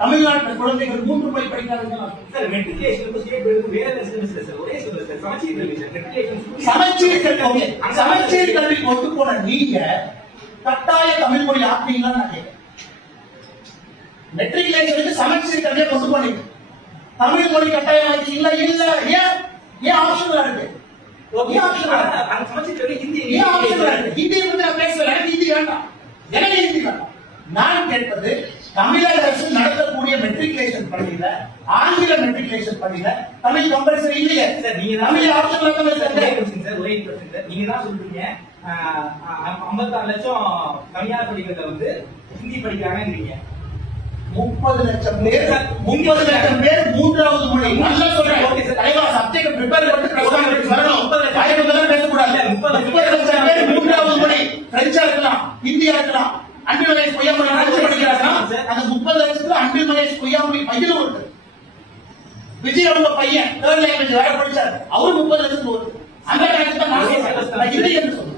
தமிழ்நாட்டில் குழந்தைகள் 3 போய் படிக்கிறாங்க. சமச்சீர் கல்வி கொண்டு போன நீங்க கட்டாய தமிழ் மொழி ஆக்குறீங்களான்னு நான் கேட்கிறேன். மெட்ரிகுலேஷனுக்கு சமச்சீர் கல்வியை கொண்டு போனீங்க, தமிழ் மொழி கட்டாயம் ஆக்கிங்களா? இல்ல. ஏன் ஆப்ஷனலா இருக்கு? ஹிந்தி நான் பேசல, எனக்கு ஹிந்தி வேண்டாம், எனக்கு ஹிந்தி வேண்டாம். நான் கேட்பது தமிழக அரசு நடத்தக்கூடிய மெட்ரிகுலேஷன் பள்ளியில ஆங்கில மெட்ரிகுலேஷன் பள்ளியில தமிழ் கம்பல்சரி இல்லையே சார். நீங்க தமிழ் ஆப்ஷனல் சார். ஒரே சார், நீங்க தான் சொல்றீங்க 56 லட்சம் தனியார் பள்ளிகள்ல வந்து ஹிந்தி படிக்கிறாங்கன்றீங்க. 30 லட்சம் பேர் மூன்றாவது மொழி. நல்லா சொல்றேன். ஓகே சார், தலைவா சப்ஜெக்ட் ப்ரிப்பேர் பண்ணிட்டு வரணும். 30 லட்சம் பேசக்கூடாது. 30 லட்சம் பேர் மூன்றாவது மொழி பிரெஞ்சா இருக்கலாம், ஹிந்தியா இருக்கலாம். அன்பில் மகேஷ் பொய்யாமொழி படிக்கிறாங்க. அந்த 30 லட்சத்துல அன்பில் மகேஷ் பொய்யாமொழி பையனும் வருது. விஜய் அவங்க பையன் தேர்ட் லாங்குவேஜ் வேற படிச்சாரு, அவரு 30 லட்சத்துக்கு வருது. அந்த கணக்கு ஹிந்தி என்று சொல்லுங்க.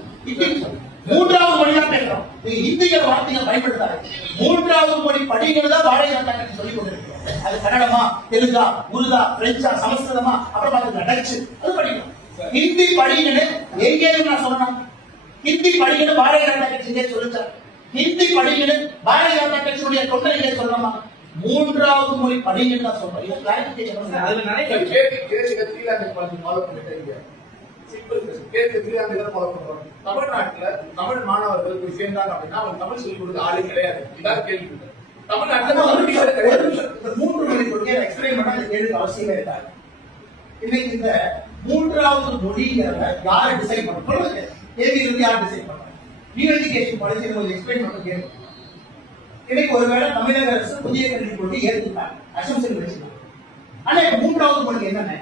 மூன்றாவது மொழியா பேசுறோம். இந்திய வார்த்தைகள் பயன்படுத்தாரு. மூன்றாவது மொழி படிக்கிறதா பாரதிய ஜனதா கட்சி சொல்லிக் கொண்டிருக்கிறோம். அது கன்னடமா, தெலுங்கா, உருதா, பிரெஞ்சா, சமஸ்கிருதமா, அப்புறம் பாத்தீங்கன்னா டச்சு, அது படிக்கணும். ஹிந்தி படிக்கணும்னு எங்கேயும் நான் சொல்லணும். ஹிந்தி படிக்கணும் பாரதிய ஜனதா கட்சி சொல்லிச்சார். ஹிந்தி படிக்கணும் பாரதிய ஜனதா கட்சியுடைய தொண்டர்களே சொல்லணுமா? மூன்றாவது மொழி படிக்கணும் தான் சொல்றோம். இது கிளாரிபிகேஷன். அதுல நிறைய தமிழ்நாட்டுல தமிழ் மாணவர்கள் போய் சேர்ந்தாங்க அப்படின்னா அவங்க தமிழ் சொல்லிக் கொடுக்க ஆளே கிடையாது. இதான் கேள்வி. தமிழ்நாட்டுல 3 மொழி கொள்கையை எக்ஸ்பிளைன் பண்ண அந்த கேள்வி அவசியமே இருக்காது. இன்னைக்கு இந்த மூன்றாவது மொழிங்கிறத யாரை டிசைட் பண்ண கேள்வி இருந்து யார் டிசைட் பண்றாங்க? நியூ எஜுகேஷன் பாலிசி கொஞ்சம் எக்ஸ்பிளைன் பண்ண கேள்வி. இன்னைக்கு ஒருவேளை தமிழக அரசு புதிய கல்விக் கொள்கை ஏற்றுட்டாங்க, அசம்சன் வச்சுட்டாங்க. ஆனா மூன்றாவது மொழி என்னென்ன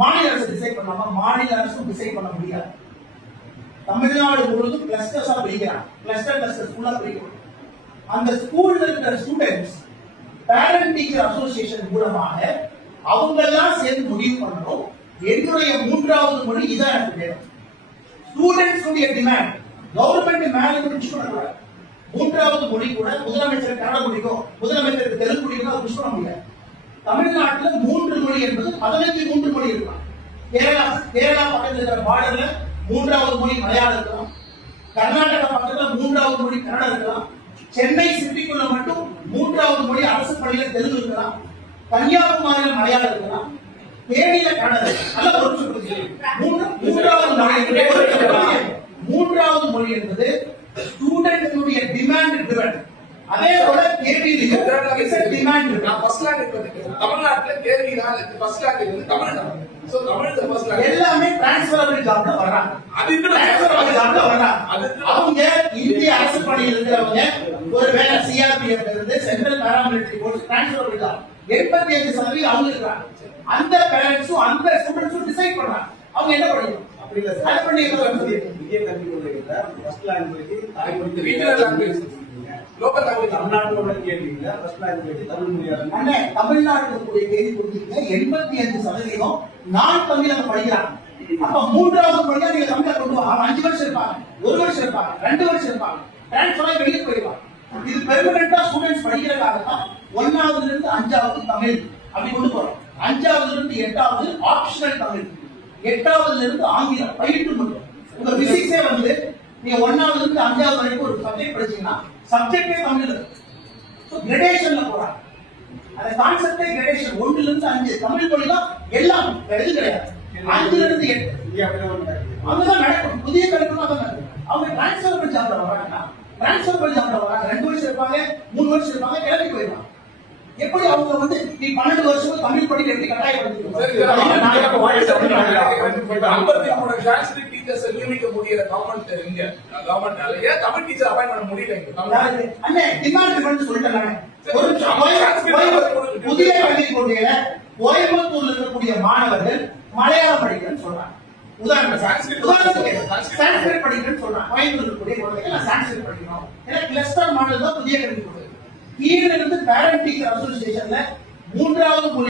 மாநில அரசு டிசைட் பண்ணாம மாநில அரசும் டிசைட் பண்ண முடியாது. தமிழ்நாடு முழுவதும் கிளஸ்டர்ஸா பிரிக்கிறாங்க. கிளஸ்டர் ஸ்கூலா பிரிக்கணும். அந்த ஸ்கூல்ல இருக்கிற ஸ்டூடெண்ட்ஸ் பேரண்ட் டீச்சர் அசோசியேஷன் மூலமாக அவங்க எல்லாம் சேர்ந்து முடிவு பண்ணணும். என்னுடைய மூன்றாவது மொழி இதான் எனக்கு வேணும். ஸ்டூடெண்ட்ஸ் டிமாண்ட் கவர்மெண்ட் மேல புஷ் பண்ணக்கூடாது. மூன்றாவது மொழி கூட முதலமைச்சர் கன்னட மொழிக்கும் முதலமைச்சருக்கு தெலுங்கு மொழிக்கும் புஷ் பண்ண முடியாது. தமிழ்நாட்டில் 3 மொழி என்பது 15 மொழி இருக்கலாம். கேரளா பக்கத்தில் இருக்கிற பார்டர்ல 3வது மொழி மலையாளம் இருக்கலாம். கர்நாடகா பக்கத்துல 3வது மொழி கன்னடம் இருக்கலாம். சென்னை சிட்டிக்குள்ள மட்டும் 3வது மொழி அரசு பள்ளியில தெலுங்கு இருக்கலாம். கன்னியாகுமரியில் மலையாளம் இருக்கலாம். தேனியில கன்னடம். நல்ல ஒரு மூன்றாவது மொழி என்பது ஸ்டூடெண்ட்ஸுடைய டிமாண்ட் டிபெண்ட். அதே போல கேள்வியில டிமாண்ட் ஃபர்ஸ்ட் லாங்குவேஜ் தமிழ்நாட்டுல கேள்வினா ஃபர்ஸ்ட் லாங்குவேஜ் வந்து தமிழ் தான். சோ தமிழ் தான் ஃபர்ஸ்ட் லாங்குவேஜ். எல்லாமே டிரான்ஸ்ஃபரபிள் ஜாப்ல வராங்க. அது டிரான்ஸ்ஃபரபிள் ஜாப்ல வராங்க. அவங்க இந்திய அரசு பணியில் இருக்கிறவங்க ஒருவேளை சிஆர்பிஎஃப் இருந்து central paramilitary force transferable job 85% அவங்க இருக்காங்க. அந்த பேரண்ட்ஸும் அந்த ஸ்டூடெண்ட்ஸும் டிசைட் பண்றாங்க அவங்க என்ன படிக்கணும். அப்படி இல்ல சார், அது பண்ணி இந்திய கல்வி கொள்கையில ஃபர்ஸ்ட் லாங்குவேஜ் தாய்மொழி ரீஜனல் லாங்குவேஜ் லோக்கல் லாங்குவேஜ் தமிழ்நாட்டோட கேள்வியில ஃபர்ஸ்ட் லாங்குவேஜ் தமிழ் மொழியா இருக்கு. அண்ணே தமிழ்நாட்டுல கூடிய கேள்வி கொடுத்தீங்க 85% நான் தமிழ்ல படிக்கிறாங்க. அப்ப மூன்றாவது மொழியா நீங்க தமிழ கொண்டு வாங்க. 5 வருஷம் இருப்பாங்க, 1 வருஷம் இருப்பாங்க, 2 வருஷம் இருப்பாங்க, டிரான்ஸ்ஃபர் ஆகி வெளியே போயிடுவாங்க. இது பெர்மனண்டா ஸ்டூடெண்ட்ஸ் படிக்கிறதுக்காக தான் 1வது இருந்து 5வது தமிழ் அப்படி கொண்டு போறோம். 5வது இருந்து 8வது ஆப்ஷனல் தமிழ், 8வது இருந்து ஆங்கிலம் பயிற்று மட்டும். உங்க பிசிக்ஸே வந்து நீங்க 1வது இருந்து 5வது வரைக்கும் ஒரு சப்ஜெக்ட் படிச்சீங்கன்னா சப்ஜெக்டே தமிழ் கிரேடேஷன்ல போறாங்க. அந்த கான்செப்டே கிரேடேஷன் 1ல இருந்து 5 தமிழ் மொழி தான் எல்லாம் எது கிடையாது. 5ல இருந்து 8 அங்கதான் நடக்கும். புதிய கல்விக்கும் அதான் நடக்கும். அவங்க டிரான்ஸ்ஃபரபிள் ஜாப்ல வராங்கன்னா டிரான்ஸ்ஃபரபிள் ஜாப்ல வராங்க. 2 வருஷம் இருப்பாங்க, 3 வருஷம் இருப்பாங்க, கிளம்பி போயிடுவாங்க. எப்படி அவங்க வந்து நீ 12 வருஷம் தமிழ் படிக்க எப்படி கட்டாயப்படுத்திருக்க டீச்சர்ஸ் நியமிக்க முடியல கவர்மெண்ட் இங்க கவர்மெண்ட்னால ஏன் தமிழ் டீச்சர் அப்பாயிண்ட் பண்ண முடியல இங்க அண்ணே டிமாண்ட் சொல்லிட்டாங்க. புதிய கல்விக் கொள்கையில கோயம்புத்தூர்ல இருக்கக்கூடிய மாணவர்கள் மலையாளம் படிக்கிறேன்னு சொல்றாங்க. உதாரணம் சான்ஸ்கிரிட் படிக்கிறேன்னு சொல்றாங்க. கோயம்புத்தூர் இருக்கக்கூடிய குழந்தைகள் சான்ஸ்கிரிட் படிக்கணும். ஏன்னா கிளஸ்டர் மாடல் தான் புதிய கல்விக் கொள்கை. கீழிருந்து பேரண்ட் டீச்சர் அசோசியேஷன்ல 3வது மொழி